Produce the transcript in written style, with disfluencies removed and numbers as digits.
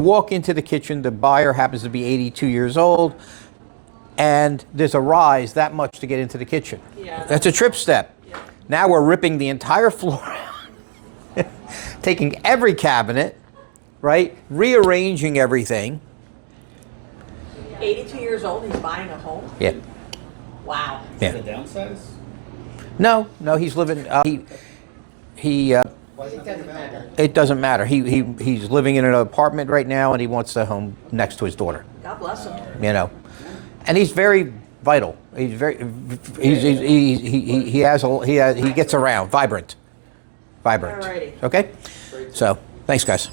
Walk into the kitchen, the buyer happens to be 82 years old, and there's a rise that much to get into the kitchen. Yeah, that's a trip step. Yeah. Now we're ripping the entire floor out, taking every cabinet, right? Rearranging everything. 82 years old, he's buying a home? Yeah. Wow. Yeah. The downsize? No, he's living, it doesn't matter. He's living in an apartment right now, and he wants a home next to his daughter. God bless him. You know, and he's very vital. He's very, he gets around, vibrant. Alrighty. Okay, so thanks, guys.